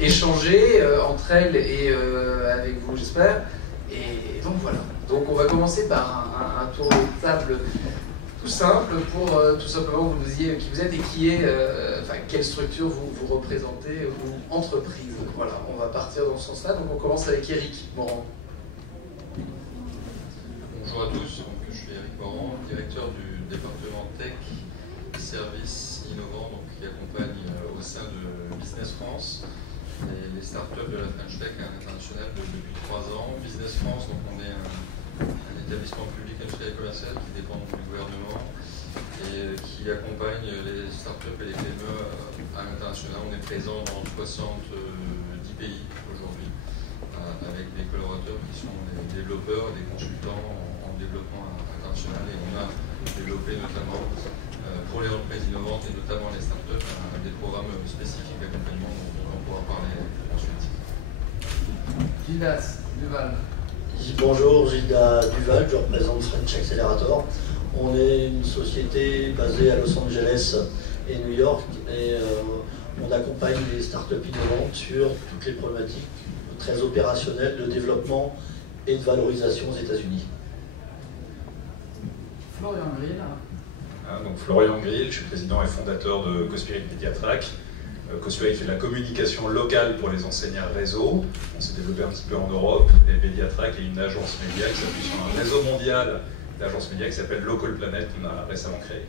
échanger entre elles et avec vous, j'espère. Et donc voilà. Donc on va commencer par un tour de table tout simple pour tout simplement vous nous disiez qui vous êtes et qui est, quelle structure vous représentez ou entreprise. Voilà, on va partir dans ce sens-là. Donc on commence avec Eric Morand. Bonjour à tous, donc, je suis Eric Morand, directeur du département Tech, Services Innovants, donc, qui accompagne au sein de Business France les startups de la French Tech à l'international depuis 3 ans. Business France, donc on est un établissement public industriel et commercial qui dépend du gouvernement et qui accompagne les startups et les PME à l'international. On est présent dans 70 pays aujourd'hui, avec des collaborateurs qui sont des développeurs et des consultants en développement international. Et on a développé notamment pour les entreprises innovantes et notamment les startups des programmes spécifiques d'accompagnement dont on pourra parler ensuite. Gildas Duval. Bonjour, Gildas Duval, je représente French Accelerator. On est une société basée à Los Angeles et New York et on accompagne les startups innovantes sur toutes les problématiques très opérationnelles de développement et de valorisation aux États-Unis. Florian Grill. Donc Florian Grill, je suis président et fondateur de Cospirit Mediatrack. Cospirit fait de la communication locale pour les enseignants réseau. On s'est développé un petit peu en Europe. Et Mediatrack est une agence média qui s'appuie sur un réseau mondial d'agences médias qui s'appelle Local Planet qu'on a récemment créé.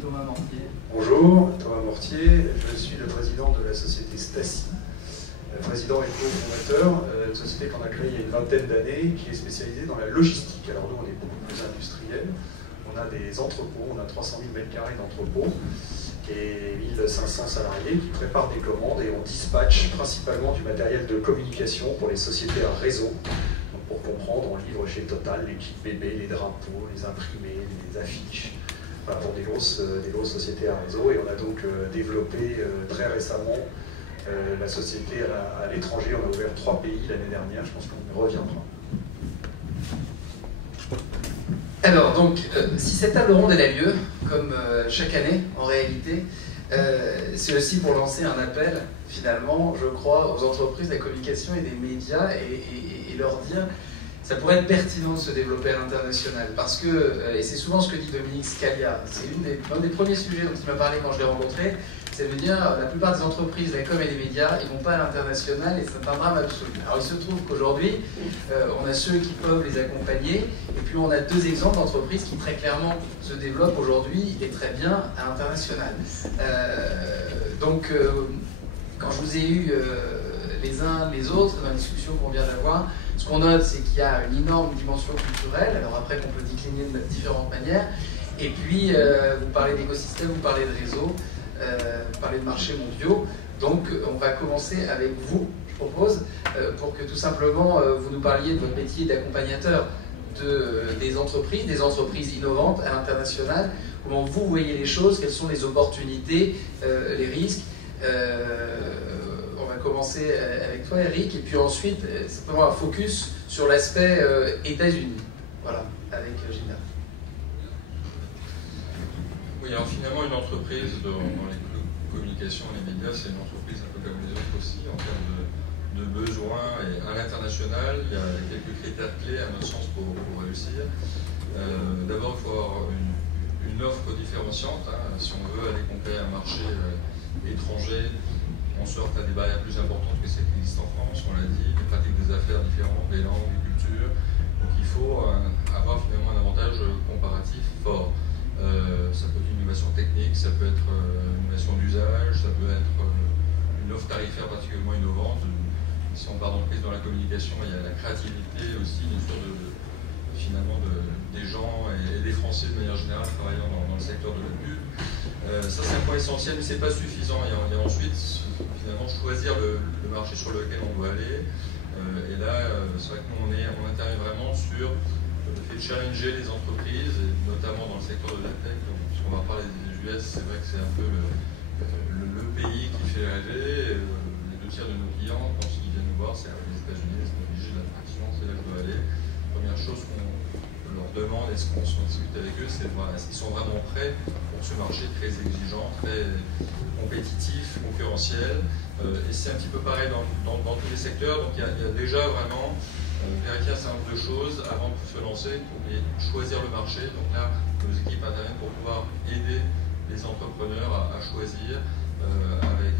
Thomas Mortier. Bonjour, Thomas Mortier, je suis le président de la société Staci, président et co-fondateur, une société qu'on a créée il y a une vingtaine d'années qui est spécialisée dans la logistique. Alors nous on est beaucoup plus industriels, on a des entrepôts, on a 300 000 m² d'entrepôts et 1500 salariés qui préparent des commandes et on dispatche principalement du matériel de communication pour les sociétés à réseau. Donc pour comprendre, on livre chez Total les kits bébés, les drapeaux, les imprimés, les affiches, enfin, pour des grosses sociétés à réseau. Et on a donc développé très récemment la société à l'étranger. On a ouvert 3 pays l'année dernière, je pense qu'on y reviendra. Alors, donc, si cette table ronde elle a lieu, comme chaque année en réalité, c'est aussi pour lancer un appel, finalement, je crois, aux entreprises de la communication et des médias et leur dire ça pourrait être pertinent de se développer à l'international. Parce que, et c'est souvent ce que dit Dominique Scalia, c'est un des premiers sujets dont il m'a parlé quand je l'ai rencontré, c'est de dire la plupart des entreprises, la com et les médias, ils ne vont pas à l'international et c'est un drame absolu. Alors il se trouve qu'aujourd'hui, on a ceux qui peuvent les accompagner et puis on a 2 exemples d'entreprises qui très clairement se développent aujourd'hui et très bien à l'international. Donc quand je vous ai eu les uns les autres dans la discussion qu'on vient d'avoir, ce qu'on note c'est qu'il y a une énorme dimension culturelle, alors après qu'on peut décliner de différentes manières, et puis vous parlez d'écosystème, vous parlez de réseau, parler de marchés mondiaux. Donc on va commencer avec vous, je propose, pour que tout simplement vous nous parliez de votre métier d'accompagnateur des entreprises innovantes à l'international. Comment vous voyez les choses, quelles sont les opportunités, les risques. On va commencer avec toi Eric, et puis ensuite simplement un focus sur l'aspect États-Unis. Voilà, avec Gina. Oui, alors finalement, une entreprise dans les communications, les médias, c'est une entreprise un peu comme les autres aussi, en termes de besoins. Et à l'international, il y a quelques critères clés, à notre sens, pour réussir. D'abord, il faut avoir une offre différenciante. Si on veut aller conquérir un marché étranger, on sort à des barrières plus importantes que celles qui existent en France, on l'a dit, des pratiques des affaires différentes, des langues, des cultures. Donc il faut avoir finalement un avantage comparatif fort. Ça peut être une innovation technique, ça peut être une innovation d'usage, ça peut être une offre tarifaire particulièrement innovante. Si on part d'entreprise dans la communication, il y a la créativité aussi, une histoire finalement des gens et des Français de manière générale travaillant dans le secteur de la pub. Ça c'est un point essentiel, mais c'est pas suffisant. Il y a ensuite finalement choisir le marché sur lequel on doit aller. Et là, c'est vrai que nous on intervient vraiment sur le fait de challenger les entreprises, et notamment dans le secteur de la tech. Puisqu'on va parler des US, c'est vrai que c'est un peu le pays qui fait rêver. Les 2 tiers de nos clients, quand ils viennent nous voir, c'est les États-Unis, les stratégies de l'attraction, c'est là que je dois aller. Première chose qu'on leur demande, et ce qu'on discute avec eux, c'est est-ce qu'ils sont vraiment prêts pour ce marché très exigeant, très compétitif, concurrentiel. Et c'est un petit peu pareil dans tous les secteurs. Donc il y a déjà vraiment vérifier un certain nombre de choses avant de se lancer et choisir le marché. Donc là, nos équipes interviennent pour pouvoir aider les entrepreneurs à choisir avec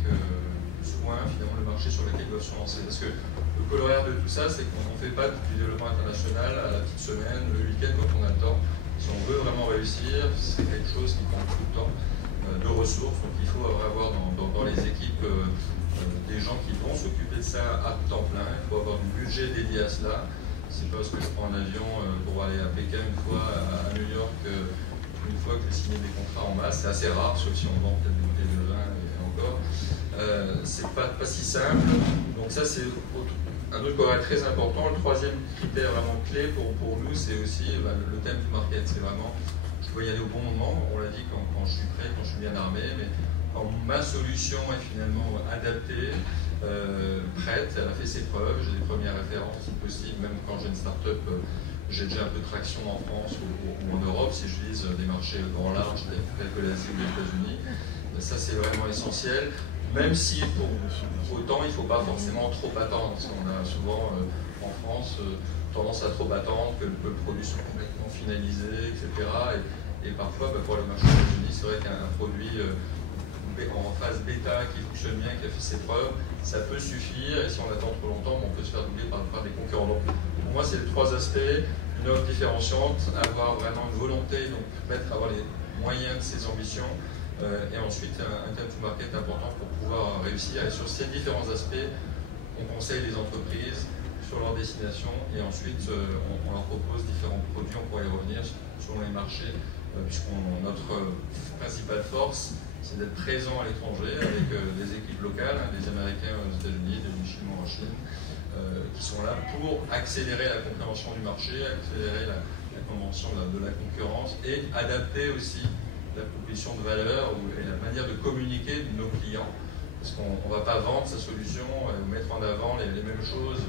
soin finalement le marché sur lequel ils doivent se lancer. Parce que le corollaire de tout ça, c'est qu'on ne fait pas du développement international à la petite semaine, le week-end quand on a le temps. Si on veut vraiment réussir, c'est quelque chose qui prend beaucoup de temps, de ressources. Donc il faut avoir dans les équipes des gens qui vont s'occuper de ça à temps plein. Il faut avoir du budget dédié à cela. C'est pas parce que je prends un avion pour aller à Pékin une fois, à New York, une fois que j'ai signé des contrats en masse. C'est assez rare, sauf si on vend peut-être des bouteilles de vin et encore. C'est pas si simple. Donc ça, c'est un autre corollaire très important. Le troisième critère vraiment clé pour nous, c'est aussi le thème du market. C'est vraiment, je dois y aller au bon moment. On l'a dit quand je suis prêt, quand je suis bien armé, mais quand ma solution est finalement adaptée, prête, elle a fait ses preuves, j'ai des premières références si possible, même quand j'ai une start-up, j'ai déjà un peu de traction en France ou en Europe, si je vise des marchés grand large tels que l'Asie ou les États-Unis. Ça, c'est vraiment essentiel. Même si pour autant, il ne faut pas forcément trop attendre, parce qu'on a souvent en France tendance à trop attendre que le produit soit complètement finalisé, etc. Et parfois, pour le marché des États-Unis, c'est vrai qu'un produit en phase bêta qui fonctionne bien, qui a fait ses preuves, ça peut suffire. Et si on attend trop longtemps, on peut se faire doubler par des concurrents. Donc, pour moi, c'est les trois aspects. Une offre différenciante, avoir vraiment une volonté, donc avoir les moyens de ses ambitions. Et ensuite, un time to market important pour pouvoir réussir. Et sur ces différents aspects, on conseille les entreprises sur leur destination et ensuite on leur propose différents produits. On pourra y revenir selon les marchés, puisque notre principale force, c'est d'être présent à l'étranger avec des équipes locales, des Américains aux États-Unis, des Chinois en Chine, qui sont là pour accélérer la compréhension du marché, accélérer la compréhension de la concurrence et adapter aussi la proposition de valeur et la manière de communiquer de nos clients. Parce qu'on ne va pas vendre sa solution ou mettre en avant les mêmes choses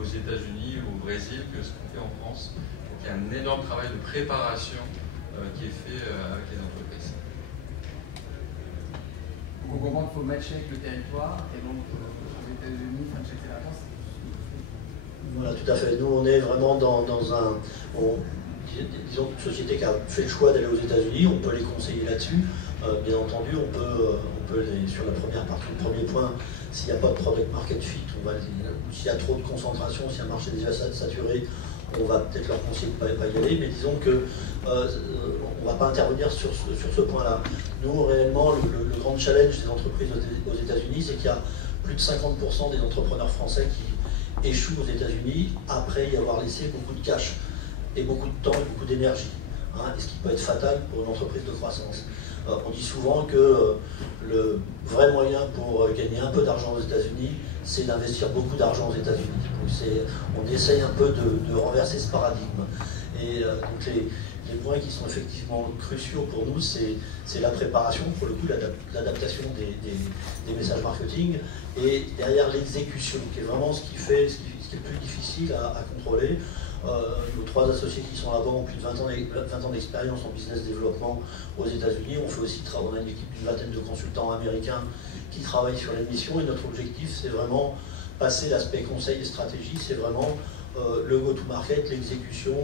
aux États-Unis ou au Brésil que ce qu'on fait en France. Donc il y a un énorme travail de préparation qui est fait avec les entreprises. Donc on comprend qu'il faut matcher avec le territoire et donc aux États-Unis, French Accelerators. Voilà, tout à fait. Nous, on est vraiment dans disons une société qui a fait le choix d'aller aux États-Unis, on peut les conseiller là-dessus. Bien entendu, on peut sur la première partie, le premier point, s'il n'y a pas de product market fit, s'il y a trop de concentration, si un marché est déjà saturé, on va peut-être leur conseiller de ne pas y aller, mais disons que on ne va pas intervenir sur ce point-là. Nous, réellement, le grand challenge des entreprises aux États-Unis, c'est qu'il y a plus de 50% des entrepreneurs français qui échouent aux États-Unis après y avoir laissé beaucoup de cash et beaucoup de temps et beaucoup d'énergie, et ce qui peut être fatal pour une entreprise de croissance. On dit souvent que le vrai moyen pour gagner un peu d'argent aux États-Unis, c'est d'investir beaucoup d'argent aux États-Unis. On essaye un peu de renverser ce paradigme. Et donc les points qui sont effectivement cruciaux pour nous, c'est la préparation, pour le coup, l'adaptation des messages marketing, et derrière l'exécution, qui est vraiment ce qui est le plus difficile à contrôler. Nos trois associés qui sont là-bas ont plus de 20 ans d'expérience en business développement aux États-Unis. On a une équipe d'une vingtaine de consultants américains qui travaillent sur les missions, et notre objectif, c'est vraiment passer l'aspect conseil et stratégie, c'est vraiment le go-to-market, l'exécution,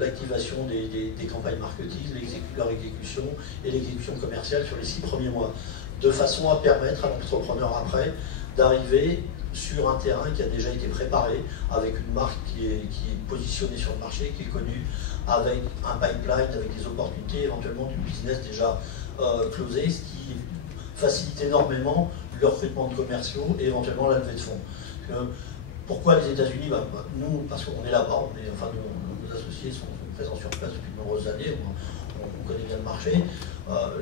l'activation des campagnes marketing, leur exécution et l'exécution commerciale sur les 6 premiers mois, de façon à permettre à l'entrepreneur après d'arriver sur un terrain qui a déjà été préparé, avec une marque qui est positionnée sur le marché, qui est connue, avec un pipeline, avec des opportunités, éventuellement du business déjà closé, ce qui facilite énormément le recrutement de commerciaux et éventuellement la levée de fonds. Pourquoi les États-Unis? Nous, parce qu'on est là-bas, nos associés sont présents sur place depuis de nombreuses années, on connaît bien le marché.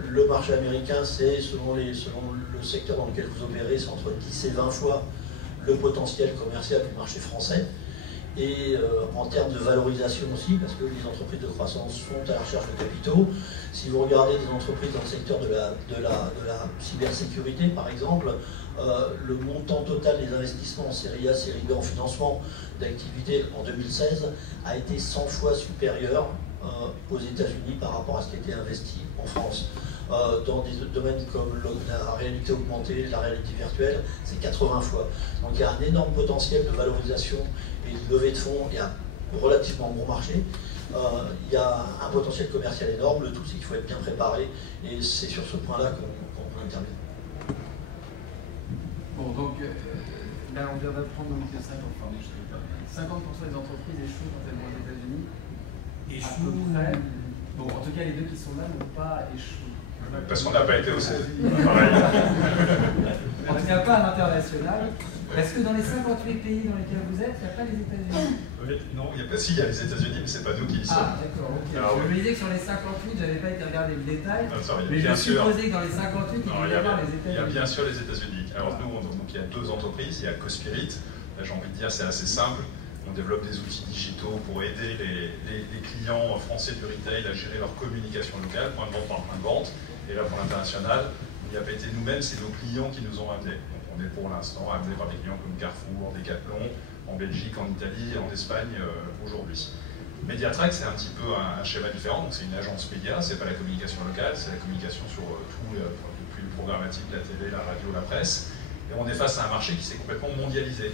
Le marché américain, c'est, selon le secteur dans lequel vous opérez, c'est entre 10 et 20 fois le potentiel commercial du marché français. Et en termes de valorisation aussi, parce que les entreprises de croissance sont à la recherche de capitaux. Si vous regardez des entreprises dans le secteur de la cybersécurité, par exemple, le montant total des investissements en série A, série B en financement d'activité en 2016 a été 100 fois supérieur aux États-Unis par rapport à ce qui était investi en France. Dans des domaines comme la réalité augmentée, la réalité virtuelle, c'est 80 fois. Donc il y a un énorme potentiel de valorisation et de levée de fonds. Il y a un relativement bon marché. Il y a un potentiel commercial énorme. Le tout, c'est qu'il faut être bien préparé. Et c'est sur ce point-là qu'on peut intervenir. Bon, donc là, on vient d'apprendre que 50% des entreprises échouent quand elles vont aux États-Unis. Échouent. Bon, en tout cas, les deux qui sont là n'ont pas échoué. Parce qu'on n'a pas été au CES. En tout cas, pas à l'international. Est-ce que dans les 58 pays dans lesquels vous êtes, il n'y a pas les États-Unis? Non, il y a pas. Si, il y a les États-Unis, mais c'est pas nous qui y sommes. Ah, d'accord, ok. Je me disais que sur les 58, je n'avais pas été regarder le détail. Mais je supposais que dans les 58, il y avait les États-Unis. Il y a bien sûr les États-Unis. Alors nous, donc, il y a deux entreprises. Il y a Cospirit. J'ai envie de dire, c'est assez simple. On développe des outils digitaux pour aider les clients français du retail à gérer leur communication locale, point de vente par point de vente. Et là, pour l'international, il n'y a pas été nous-mêmes, c'est nos clients qui nous ont amenés. Donc on est pour l'instant amenés par des clients comme Carrefour, Decathlon, en Belgique, en Italie, en Espagne aujourd'hui. Mediatrack, c'est un petit peu un schéma différent. Donc c'est une agence média, c'est pas la communication locale, c'est la communication sur tout, depuis le programmatique, la télé, la radio, la presse. Et on est face à un marché qui s'est complètement mondialisé.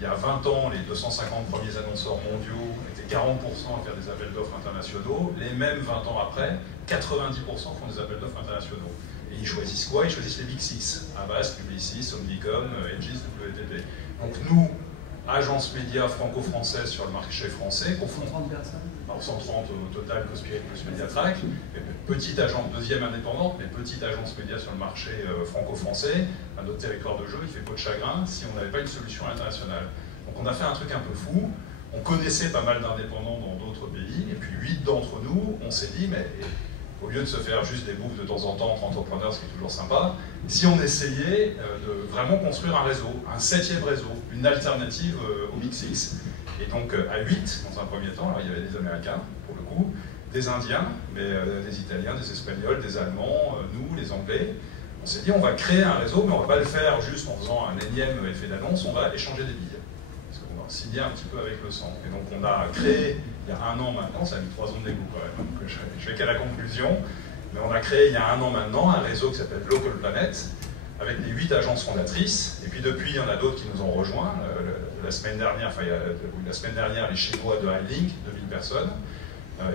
Il y a 20 ans, les 250 premiers annonceurs mondiaux étaient 40% à faire des appels d'offres internationaux. Les mêmes 20 ans après, 90% font des appels d'offres internationaux. Et ils choisissent quoi? Ils choisissent les Big Six. Avast, Publicis, Omnicom, Aegis, WPP. Donc nous, agence média franco-française sur le marché français, 130 personnes. Alors 130 au total, Cospirit plus Mediatrack. Petite agence, deuxième indépendante, mais petite agence média sur le marché franco-français. Notre territoire de jeu, il fait peau de chagrin si on n'avait pas une solution internationale. Donc on a fait un truc un peu fou. On connaissait pas mal d'indépendants dans d'autres pays, et puis 8 d'entre nous, on s'est dit, mais au lieu de se faire juste des bouffes de temps en temps entre entrepreneurs, ce qui est toujours sympa, si on essayait de vraiment construire un réseau, un 7e réseau, une alternative au Big Six. Et donc à 8, dans un premier temps, alors il y avait des Américains, pour le coup, des Indiens, mais des Italiens, des Espagnols, des Allemands, nous, les Anglais. On s'est dit, on va créer un réseau, mais on ne va pas le faire juste en faisant un énième effet d'annonce, on va échanger des billets. Parce qu'on va signer un petit peu avec le sang. Et donc on a créé, il y a 1 an maintenant, ça a mis 3 ans de dégoût quand même, donc je vais qu'à la conclusion, mais on a créé il y a 1 an maintenant un réseau qui s'appelle Local Planet, avec les 8 agences fondatrices, et puis depuis, il y en a d'autres qui nous ont rejoints. La semaine dernière, les Chinois de Highlink, 2000 personnes.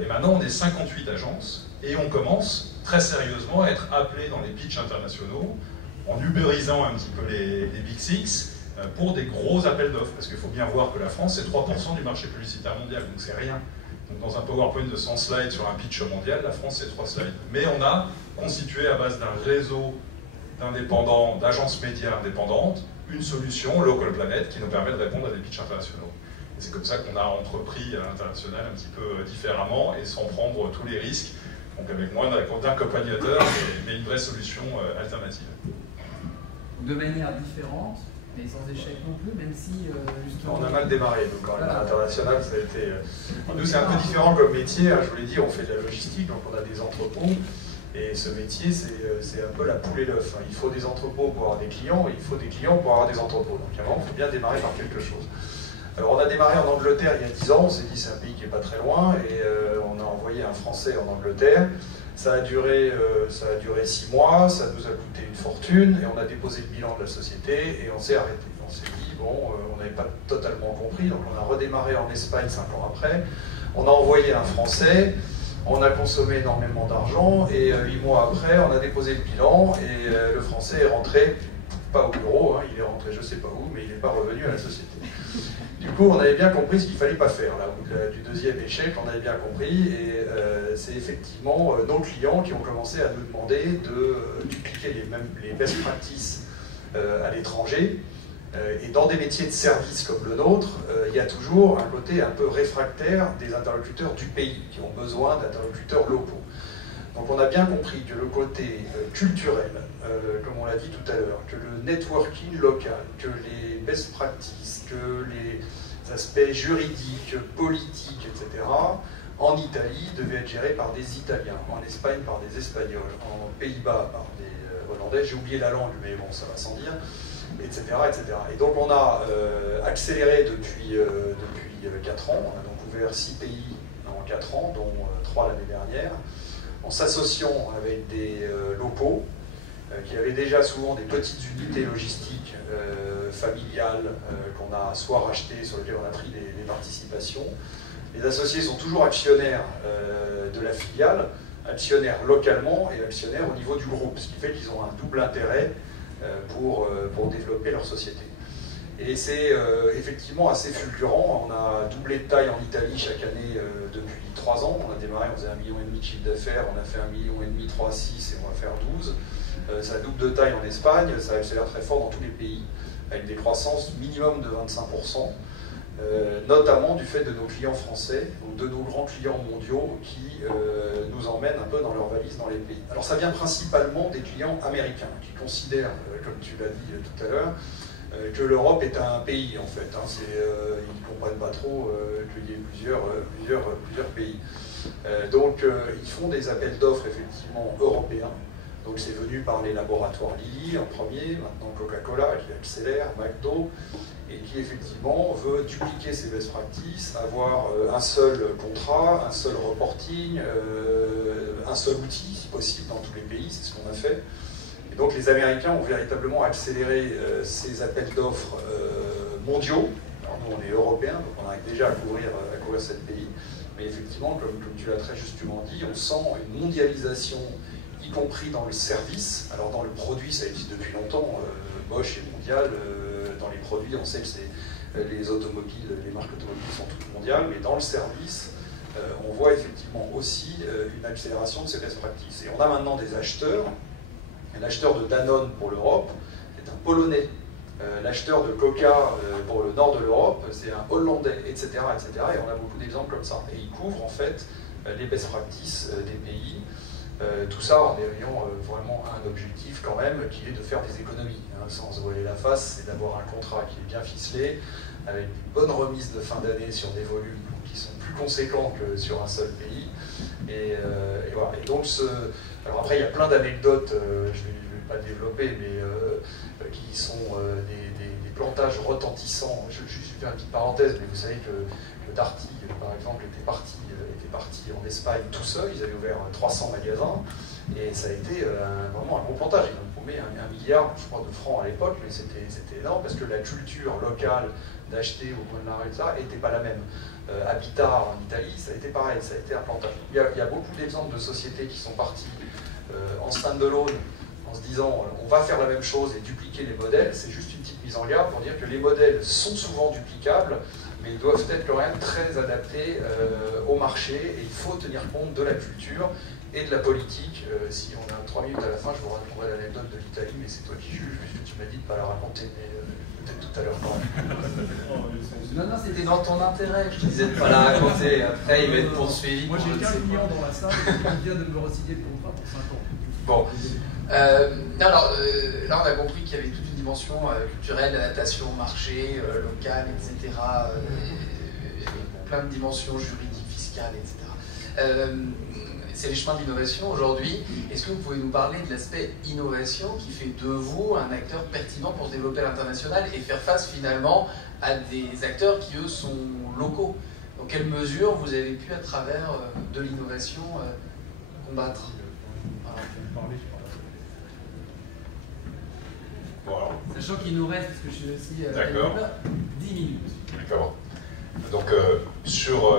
Et maintenant, on est 58 agences, et on commence très sérieusement à être appelés dans les pitchs internationaux, en ubérisant un petit peu les Big Six, pour des gros appels d'offres. Parce qu'il faut bien voir que la France, c'est 3% du marché publicitaire mondial, donc c'est rien. Donc dans un PowerPoint de 100 slides sur un pitch mondial, la France, c'est 3 slides. Mais on a constitué à base d'un réseau d'indépendants, d'agences médias indépendantes, une solution, Local Planet, qui nous permet de répondre à des pitchs internationaux. Et c'est comme ça qu'on a entrepris à l'international un petit peu différemment et sans prendre tous les risques, donc avec moins d'accompagnateurs, mais une vraie solution alternative. De manière différente, mais sans échec non plus, même si justement... On a mal démarré, donc quand même à l'international, ça a été... Nous, c'est un peu différent comme métier, hein, je vous l'ai dit, on fait de la logistique, donc on a des entrepôts. Et ce métier, c'est un peu la poule et l'œuf. Il faut des entrepôts pour avoir des clients, et il faut des clients pour avoir des entrepôts. Donc il faut bien démarrer par quelque chose. Alors on a démarré en Angleterre il y a 10 ans, on s'est dit c'est un pays qui n'est pas très loin, et on a envoyé un Français en Angleterre. Ça a duré 6 mois, ça nous a coûté une fortune, et on a déposé le bilan de la société, et on s'est arrêté. On s'est dit, bon, on n'avait pas totalement compris, donc on a redémarré en Espagne 5 ans après. On a envoyé un Français. On a consommé énormément d'argent et 8 mois après, on a déposé le bilan et le Français est rentré, pas au bureau, hein, il est rentré je ne sais pas où, mais il n'est pas revenu à la société. Du coup, on avait bien compris ce qu'il ne fallait pas faire. Là, au bout du deuxième échec, on avait bien compris et c'est effectivement nos clients qui ont commencé à nous demander de dupliquer les best practices à l'étranger. Et dans des métiers de service comme le nôtre, il y a toujours un côté un peu réfractaire des interlocuteurs du pays, qui ont besoin d'interlocuteurs locaux. Donc on a bien compris que le côté culturel, comme on l'a dit tout à l'heure, que le networking local, que les best practices, que les aspects juridiques, politiques, etc., en Italie devaient être gérés par des Italiens, en Espagne par des Espagnols, en Pays-Bas par des Hollandais, j'ai oublié la langue, mais bon, ça va sans dire. Etc., etc. Et donc on a accéléré depuis 4 ans, on a donc ouvert 6 pays en pendant 4 ans, dont 3 l'année dernière, en s'associant avec des locaux qui avaient déjà souvent des petites unités logistiques familiales qu'on a soit rachetées, sur lesquelles on a pris des participations. Les associés sont toujours actionnaires de la filiale, actionnaires localement et actionnaires au niveau du groupe, ce qui fait qu'ils ont un double intérêt pour développer leur société. Et c'est effectivement assez fulgurant. On a doublé de taille en Italie chaque année depuis 3 ans. On a démarré, on faisait 1,5 million de chiffre d'affaires, on a fait 1,5 million, 3,6 et on va faire 12. Ça double de taille en Espagne, ça accélère très fort dans tous les pays, avec des croissances minimum de 25%, notamment du fait de nos clients français ou de nos grands clients mondiaux qui nous emmènent un peu dans leur valise dans les pays. Alors ça vient principalement des clients américains qui considèrent, comme tu l'as dit tout à l'heure, que l'Europe est un pays en fait. Ils ne comprennent pas trop qu'il y ait plusieurs pays. Donc ils font des appels d'offres effectivement européens. Donc c'est venu par les laboratoires Lilly en premier, maintenant Coca-Cola qui accélère, McDo, et qui effectivement veut dupliquer ses best practices, avoir un seul contrat, un seul reporting, un seul outil si possible dans tous les pays, c'est ce qu'on a fait. Et donc les Américains ont véritablement accéléré ces appels d'offres mondiaux. Alors nous on est européens, donc on arrive déjà à couvrir 7 pays, mais effectivement, comme tu l'as très justement dit, on sent une mondialisation, y compris dans le service. Alors dans le produit, ça existe depuis longtemps, Bosch est mondial, dans les produits, on sait que les automobiles, les marques automobiles sont toutes mondiales, mais dans le service, on voit effectivement aussi une accélération de ces best practices. Et on a maintenant des acheteurs. L'acheteur de Danone pour l'Europe, c'est un Polonais. L'acheteur de Coca pour le nord de l'Europe, c'est un Hollandais, etc., etc. Et on a beaucoup d'exemples comme ça. Et ils couvrent en fait les best practices des pays. Tout ça en ayant vraiment un objectif quand même, qui est de faire des économies. Hein, sans se voiler la face, c'est d'avoir un contrat qui est bien ficelé, avec une bonne remise de fin d'année sur des volumes qui sont plus conséquents que sur un seul pays. Et voilà. Et donc, alors après, il y a plein d'anecdotes, je ne vais pas développer, mais qui sont des plantages retentissants. Je fais une petite parenthèse, mais vous savez que Darty, par exemple, était parti en Espagne tout seul. Ils avaient ouvert 300 magasins, et ça a été vraiment un gros plantage. Ils ont promis 1 milliard, je crois, de francs à l'époque, mais c'était énorme, parce que la culture locale d'acheter au coin de la rue, ça, n'était pas la même. Habitat en Italie, ça a été pareil, ça a été un plantage. Il y a beaucoup d'exemples de sociétés qui sont parties en stand-alone, en se disant on va faire la même chose et dupliquer les modèles. C'est juste une petite mise en garde pour dire que les modèles sont souvent duplicables, mais ils doivent être quand même très adaptés au marché, et il faut tenir compte de la culture et de la politique. Si on a 3 minutes à la fin, je vous raconterai l'anecdote de l'Italie, mais c'est toi qui juges, puisque tu m'as dit de ne pas la raconter, mais peut-être tout à l'heure quand même. Non, c'était dans ton intérêt, je te disais de ne pas la raconter, après il va être poursuivi. Moi j'ai 15 millions dans la salle, qui vient de me re-signer le contrat pour 5 ans. Bon. Alors, là on a compris qu'il y avait toute une dimension culturelle, adaptation au marché, local, etc. Plein de dimensions juridiques, fiscales, etc. C'est les chemins de l'innovation aujourd'hui. Est-ce que vous pouvez nous parler de l'aspect innovation qui fait de vous un acteur pertinent pour se développer à l'international et faire face finalement à des acteurs qui eux sont locaux? Dans quelle mesure vous avez pu à travers de l'innovation combattre? Voilà. Bon, alors. Sachant qu'il nous reste, parce que je suis aussi 10 minutes. D'accord. Donc sur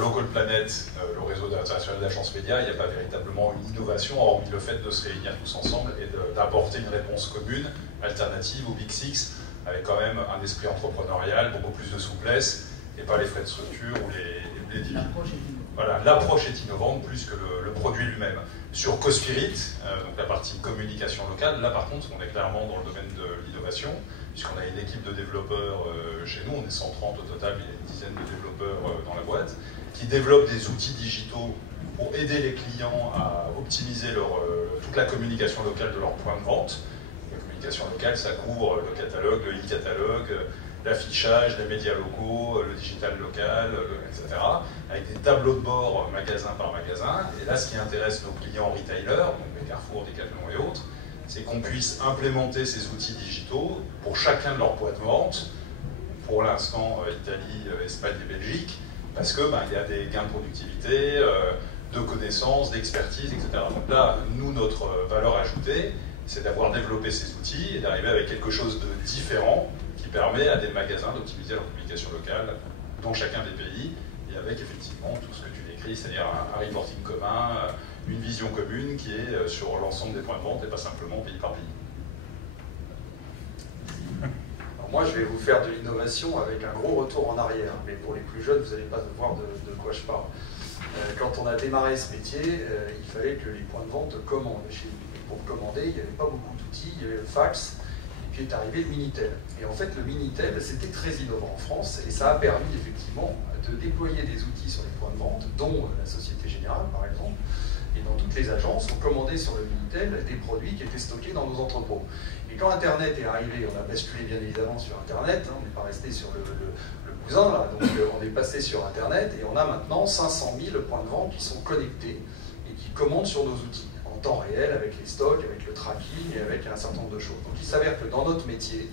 Local Planet, le réseau international d'agence média, il n'y a pas véritablement une innovation, hormis le fait de se réunir tous ensemble et d'apporter une réponse commune, alternative au Big Six, avec quand même un esprit entrepreneurial, beaucoup plus de souplesse, et pas les frais de structure ou les dividendes. Voilà, l'approche est innovante plus que le produit lui-même. Sur Cospirit, donc la partie communication locale, là par contre on est clairement dans le domaine de l'innovation, puisqu'on a une équipe de développeurs chez nous, on est 130 au total, il y a une dizaine de développeurs dans la boîte, qui développent des outils digitaux pour aider les clients à optimiser toute la communication locale de leur point de vente. La communication locale, ça couvre le catalogue, le e-catalogue, l'affichage, les médias locaux, le digital local, etc. Avec des tableaux de bord magasin par magasin. Et là, ce qui intéresse nos clients retailers, donc les Carrefour, Decathlon et autres, c'est qu'on puisse implémenter ces outils digitaux pour chacun de leurs points de vente, pour l'instant Italie, Espagne et Belgique, parce que il y a des gains de productivité, de connaissances, d'expertise, etc. Donc là, nous, notre valeur ajoutée, c'est d'avoir développé ces outils et d'arriver avec quelque chose de différent qui permet à des magasins d'optimiser leur communication locale dans chacun des pays, et avec effectivement tout ce que tu décris, c'est-à-dire un reporting commun, une vision commune qui est sur l'ensemble des points de vente et pas simplement pays par pays. Alors moi, je vais vous faire de l'innovation avec un gros retour en arrière, mais pour les plus jeunes, vous n'allez pas voir de quoi je parle. Quand on a démarré ce métier, il fallait que les points de vente commandent chez nous. Pour commander, il n'y avait pas beaucoup d'outils, il y avait le fax, et puis est arrivé le Minitel. Et en fait, le Minitel, c'était très innovant en France, et ça a permis effectivement de déployer des outils sur les points de vente, dont la Société Générale par exemple, et dans toutes les agences, on commandait sur le Minitel des produits qui étaient stockés dans nos entrepôts. Et quand Internet est arrivé, on a basculé bien évidemment sur Internet, on n'est pas resté sur le cousin là, donc on est passé sur Internet, et on a maintenant 500 000 points de vente qui sont connectés et qui commandent sur nos outils. Temps réel, avec les stocks, avec le tracking et avec un certain nombre de choses. Donc il s'avère que dans notre métier,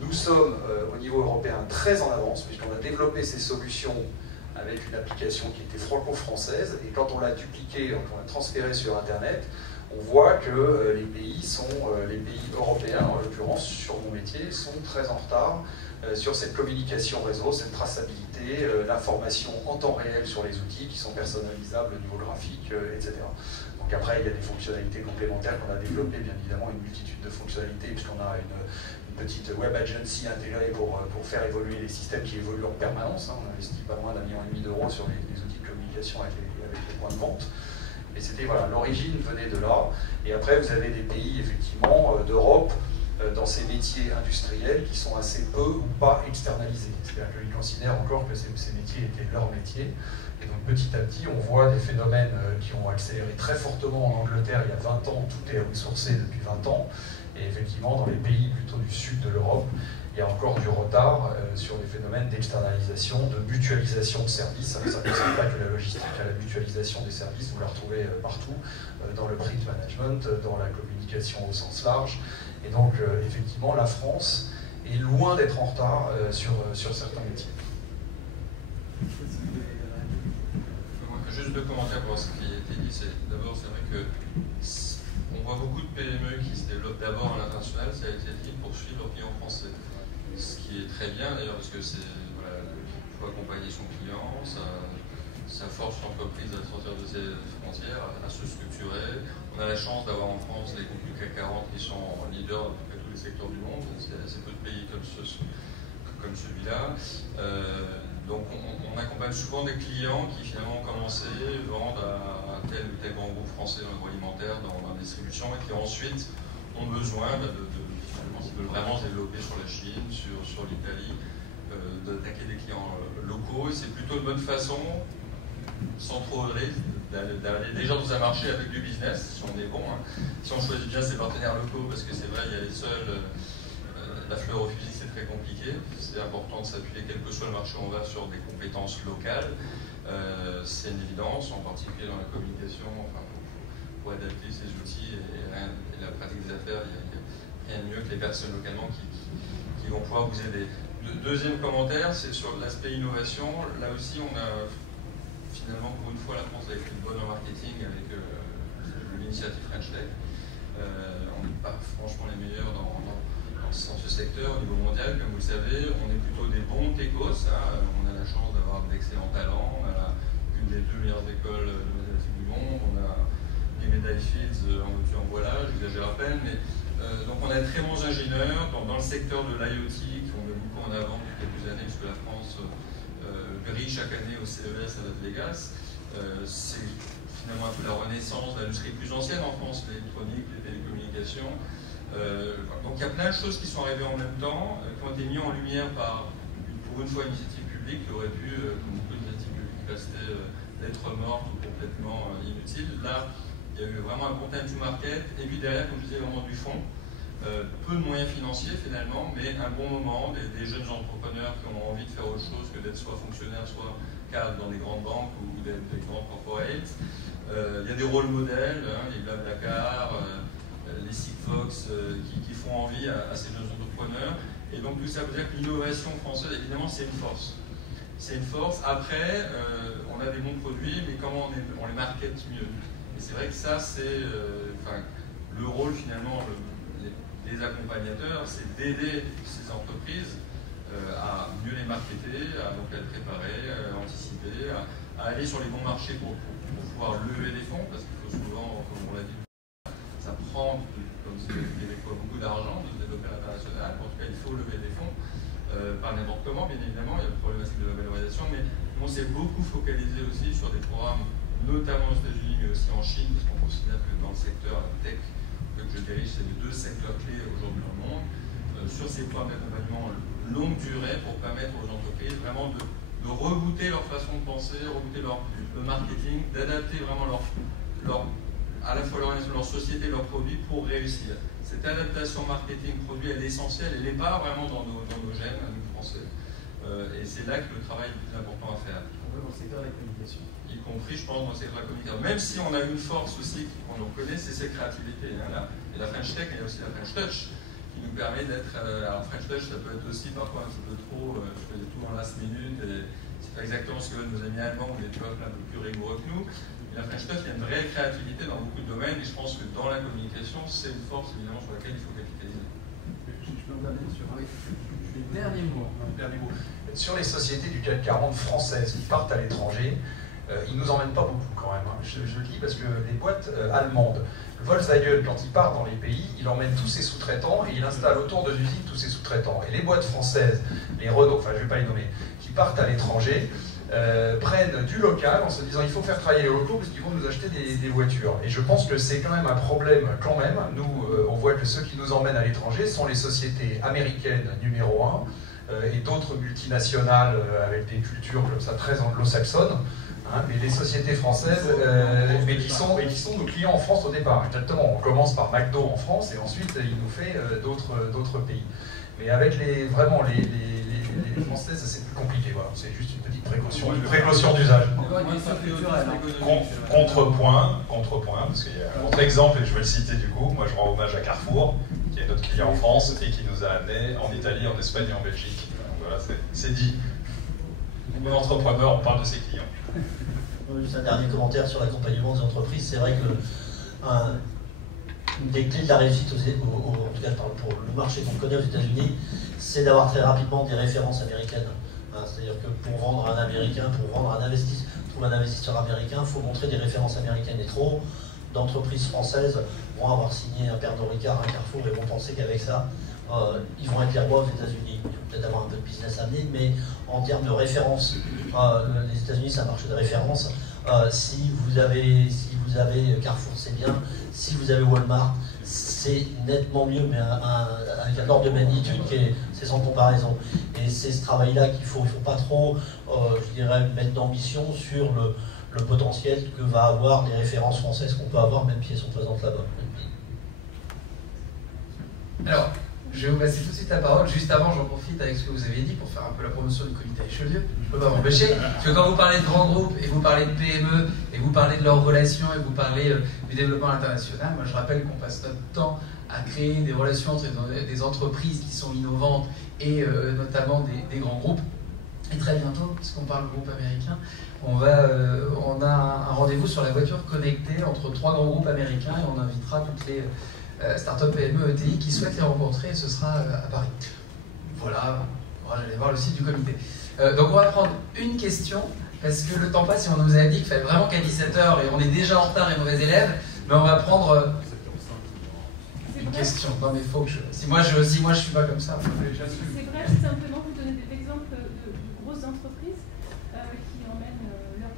nous sommes au niveau européen très en avance, puisqu'on a développé ces solutions avec une application qui était franco-française, et quand on l'a dupliquée, quand on l'a transférée sur Internet, on voit que les pays européens, en l'occurrence sur mon métier, sont très en retard sur cette communication réseau, cette traçabilité, l'information en temps réel sur les outils qui sont personnalisables au niveau graphique, etc. Donc après, il y a des fonctionnalités complémentaires qu'on a développées, bien évidemment, une multitude de fonctionnalités, puisqu'on a une petite web agency intégrée pour faire évoluer les systèmes qui évoluent en permanence. On investit pas moins d'1,5 million d'euros sur les outils de communication avec les points de vente. Et c'était, voilà, l'origine venait de là. Et après, vous avez des pays, effectivement, d'Europe, dans ces métiers industriels qui sont assez peu ou pas externalisés. C'est-à-dire qu'ils considèrent encore que ces métiers étaient leur métier. Et donc petit à petit, on voit des phénomènes qui ont accéléré très fortement en Angleterre il y a 20 ans. Tout est outsourcé depuis 20 ans. Et effectivement, dans les pays plutôt du sud de l'Europe, il y a encore du retard sur les phénomènes d'externalisation, de mutualisation de services. Ça ne concerne pas que la logistique, à la mutualisation des services, vous la retrouvez partout, dans le print management, dans la communication au sens large. Et donc, effectivement, la France est loin d'être en retard sur certains métiers. Juste deux commentaires pour ce qui a été dit. D'abord, c'est vrai que on voit beaucoup de PME qui se développent d'abord à l'international, ça a été dit, pour suivre leurs clients français. Ce qui est très bien d'ailleurs, parce que il faut accompagner son client, ça force l'entreprise à sortir de ses frontières, à se structurer. On a la chance d'avoir en France des groupes du CAC 40 qui sont leaders dans tous les secteurs du monde. Il y a assez peu de pays comme celui-là. Donc on accompagne souvent des clients qui finalement ont commencé, vendent à tel ou tel grand groupe français dans l'agroalimentaire, dans la distribution, et qui ensuite ont besoin finalement, s'ils veulent vraiment se développer sur la Chine, sur l'Italie, d'attaquer des clients locaux. Et c'est plutôt une bonne façon, sans trop de risques, d'aller déjà dans un marché avec du business, si on est bon. Si on choisit bien ses partenaires locaux, parce que c'est vrai, il y a les seuls... La fleur au fusil, c'est très compliqué. C'est important de s'appuyer, quel que soit le marché où on va, sur des compétences locales. C'est une évidence, en particulier dans la communication, pour adapter ces outils et la pratique des affaires. Il n'y a rien de mieux que les personnes localement qui vont pouvoir vous aider. Deuxième commentaire, c'est sur l'aspect innovation. Là aussi, on a finalement, pour une fois, la France a été bonne en marketing avec l'initiative French Tech. On n'est pas franchement les meilleurs dans ce secteur au niveau mondial, comme vous le savez. On est plutôt des bons techos. On a la chance d'avoir d'excellents talents. On a une des 2 meilleures écoles de mathématiques du monde. On a des médailles Fields en voiture en voilà, j'exagère à peine. Mais, donc on a de très bons ingénieurs dans le secteur de l'IoT qui ont mis beaucoup en avant depuis quelques années, puisque la France brille chaque année au CES à Las Vegas. C'est finalement un peu la renaissance de l'industrie plus ancienne en France, l'électronique, les télécommunications. Donc il y a plein de choses qui sont arrivées en même temps, qui ont été mises en lumière par, pour une fois, une initiative publique qui aurait pu, comme beaucoup d'initiatives publiques, rester lettre morte ou complètement inutile. Là, il y a eu vraiment un bon time to market, et puis derrière, comme je disais, vraiment du fond. Peu de moyens financiers finalement, mais un bon moment, des jeunes entrepreneurs qui ont envie de faire autre chose que d'être soit fonctionnaire, soit cadre dans des grandes banques ou des grands corporates. Il y a des rôles modèles, les Blablacar, les Sigfox qui font envie à ces jeunes entrepreneurs. Et donc tout ça veut dire que l'innovation française, évidemment, c'est une force. c'est une force. Après, on a des bons produits, mais comment on les market mieux? Et c'est vrai que ça, c'est le rôle finalement des accompagnateurs, c'est d'aider ces entreprises à mieux les marketer, à les préparer, à anticiper, à aller sur les bons marchés pour pouvoir lever des fonds, parce qu'il faut souvent, comme on l'a dit, ça prend, comme il y avait beaucoup d'argent de se développer à l'international. En tout cas, il faut lever des fonds, pas n'importe comment, bien évidemment, il y a le problématique de la valorisation, mais on s'est beaucoup focalisé aussi sur des programmes, notamment aux États-Unis, mais aussi en Chine, parce qu'on considère que dans le secteur tech que je dirige, c'est les 2 secteurs clés aujourd'hui dans le monde, sur ces programmes d'accompagnement longue durée pour permettre aux entreprises vraiment de rebooter leur façon de penser, rebooter le marketing, d'adapter vraiment à la fois leur société, leurs produits pour réussir. Cette adaptation marketing-produit, elle est essentielle, elle n'est pas vraiment dans nos gènes, nous Français. Et c'est là que le travail est le plus important à faire. On veut dans le secteur de la communication. Y compris, je pense, dans le secteur de la communication. Même si on a une force aussi qu'on connaît, c'est cette créativité. Hein, et la French Tech, mais il y a aussi la French Touch, qui nous permet d'être... alors French Touch, ça peut être aussi parfois un petit peu trop, je fais tout en last minute, et c'est pas exactement ce que veulent nos amis allemands, ou des peuples un peu plus rigoureux que nous. Et la French Touch, il y a une vraie créativité dans beaucoup de domaines, et je pense que dans la communication, c'est une force évidemment sur laquelle il faut capitaliser. Je peux intervenir sur les derniers mots. Sur les sociétés du CAC 40 françaises qui partent à l'étranger, ils ne nous emmènent pas beaucoup quand même. Hein. Je le dis parce que les boîtes allemandes, Volkswagen, quand il part dans les pays, il emmène tous ses sous-traitants et il installe autour de l'usine tous ses sous-traitants. Et les boîtes françaises, les Renault, enfin je ne vais pas les nommer, qui partent à l'étranger, prennent du local en se disant il faut faire travailler les locaux parce qu'ils vont nous acheter des voitures. Et je pense que c'est quand même un problème quand même. Nous, on voit que ceux qui nous emmènent à l'étranger sont les sociétés américaines numéro 1 et d'autres multinationales avec des cultures comme ça très anglo-saxonnes. Hein, mais les sociétés françaises, mais qui sont nos clients en France au départ. Exactement, on commence par McDo en France et ensuite il nous fait d'autres pays. Mais avec les françaises, c'est plus compliqué. Voilà. C'est juste une petite précaution d'usage. Contrepoint, parce qu'il y a un autre exemple, et je vais le citer du coup. Moi, je rends hommage à Carrefour, qui est notre client en France et qui nous a amenés en Italie, en Espagne et en Belgique. Donc, voilà, c'est dit. Bon entrepreneur, on parle de ses clients. Juste un dernier commentaire sur l'accompagnement des entreprises. C'est vrai que une des clés de la réussite, en tout cas pour le marché qu'on connaît aux États-Unis, c'est d'avoir très rapidement des références américaines. Hein, c'est-à-dire que pour vendre un Américain, trouver un investisseur américain, il faut montrer des références américaines. Et trop d'entreprises françaises vont avoir signé un Pernod Ricard, un Carrefour et vont penser qu'avec ça, ils vont être les rois aux États-Unis. Ils vont peut-être avoir un peu de business à amener, mais en termes de référence, les États-Unis, c'est un marché de référence. Si vous avez Carrefour, c'est bien. Si vous avez Walmart, c'est nettement mieux, mais avec un ordre de magnitude c'est sans comparaison. Et c'est ce travail-là qu'il faut pas trop, je dirais, mettre d'ambition sur le potentiel que va avoir les références françaises qu'on peut avoir, même si elles sont présentes là-bas. Alors, je vais vous passer tout de suite la parole. Juste avant, j'en profite avec ce que vous avez dit pour faire un peu la promotion du comité Richelieu. Je ne peux pas m'empêcher. Parce que quand vous parlez de grands groupes, et vous parlez de PME, et vous parlez de leurs relations, et vous parlez du développement international, moi je rappelle qu'on passe notre temps à créer des relations entre des entreprises qui sont innovantes, et notamment des grands groupes. Et très bientôt, puisqu'on parle de groupe américain, on a un rendez-vous sur la voiture connectée entre 3 grands groupes américains, et on invitera toutes les start-up PME ETI qui souhaitent les rencontrer, et ce sera à Paris. Voilà, j'allais voir le site du comité. Donc on va prendre une question, parce que le temps passe et on nous a dit qu'il fallait vraiment qu'à 17h, et on est déjà en retard et mauvais élèves, mais on va prendre une question. Non mais faut que si moi je suis pas comme ça. C'est vrai, simplement vous donnez des exemples de grosses entreprises qui emmènent leurs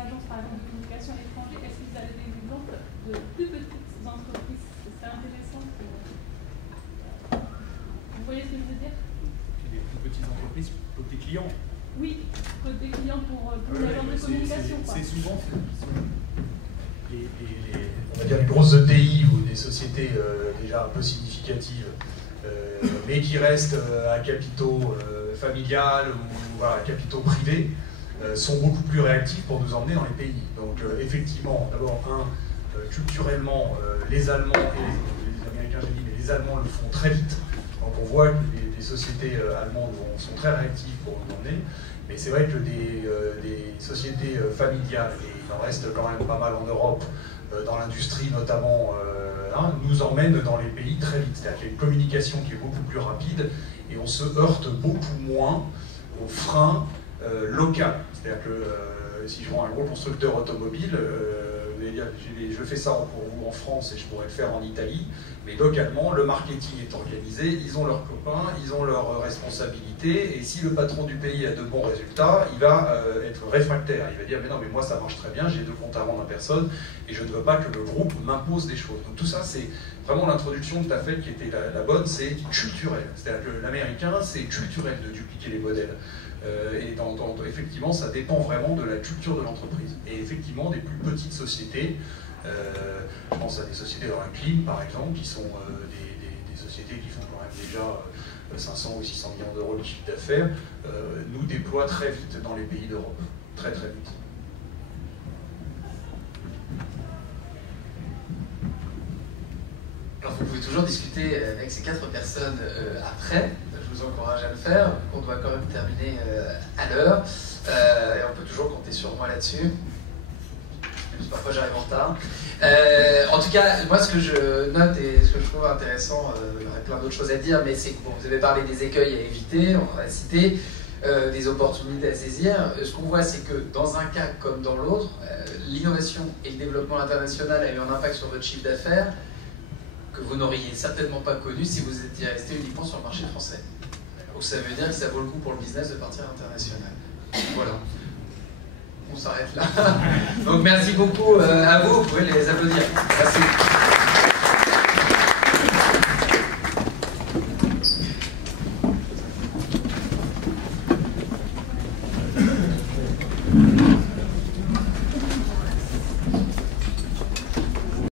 agences par exemple de communication à l'étranger. Est-ce que vous avez des exemples de plus petites entreprises? C'est intéressant. Vous voyez ce que je veux dire? Des plus petites entreprises côté client. Oui, côté client pour une agence de communication. C'est souvent on va dire les grosses ETI ou des sociétés déjà un peu significatives, mais qui restent à capitaux familial ou voilà, à capitaux privés, sont beaucoup plus réactifs pour nous emmener dans les pays. Donc effectivement, d'abord, culturellement, les Allemands et les Américains, j'ai dit, mais les Allemands le font très vite. Donc on voit que les les sociétés allemandes sont très réactives pour nous emmener. Mais c'est vrai que des sociétés familiales, et il en reste quand même pas mal en Europe, dans l'industrie notamment, nous emmènent dans les pays très vite. C'est-à-dire qu'il y a une communication qui est beaucoup plus rapide et on se heurte beaucoup moins aux freins locaux. C'est-à-dire que si je vois un gros constructeur automobile, je fais ça pour vous en France et je pourrais le faire en Italie, mais localement, le marketing est organisé, ils ont leurs copains, ils ont leurs responsabilités, et si le patron du pays a de bons résultats, il va être réfractaire. Il va dire, mais non, mais moi ça marche très bien, j'ai 2 comptes à rendre à personne, et je ne veux pas que le groupe m'impose des choses. Donc tout ça, c'est vraiment l'introduction que tu as faite qui était la bonne, c'est culturel. C'est-à-dire que l'américain, c'est culturel de dupliquer les modèles. Et effectivement, ça dépend vraiment de la culture de l'entreprise. Et effectivement, des plus petites sociétés, je pense à des sociétés dans la clim, par exemple, qui sont des sociétés qui font quand même déjà 500 ou 600 millions d'euros de chiffre d'affaires, nous déploient très vite dans les pays d'Europe. Très très vite. Alors vous pouvez toujours discuter avec ces 4 personnes après. Je vous encourage à le faire. On doit quand même terminer à l'heure. Et on peut toujours compter sur moi là-dessus. Parfois j'arrive en retard. En tout cas, moi ce que je note et ce que je trouve intéressant, il y aurait plein d'autres choses à dire, mais c'est que bon, vous avez parlé des écueils à éviter, on va citer, des opportunités à saisir. Ce qu'on voit, c'est que dans un cas comme dans l'autre, l'innovation et le développement international a eu un impact sur votre chiffre d'affaires que vous n'auriez certainement pas connu si vous étiez resté uniquement sur le marché français. Donc ça veut dire que ça vaut le coup pour le business de partir à l'international. Voilà. On s'arrête là. Donc merci beaucoup à vous, vous pouvez les applaudir. Merci.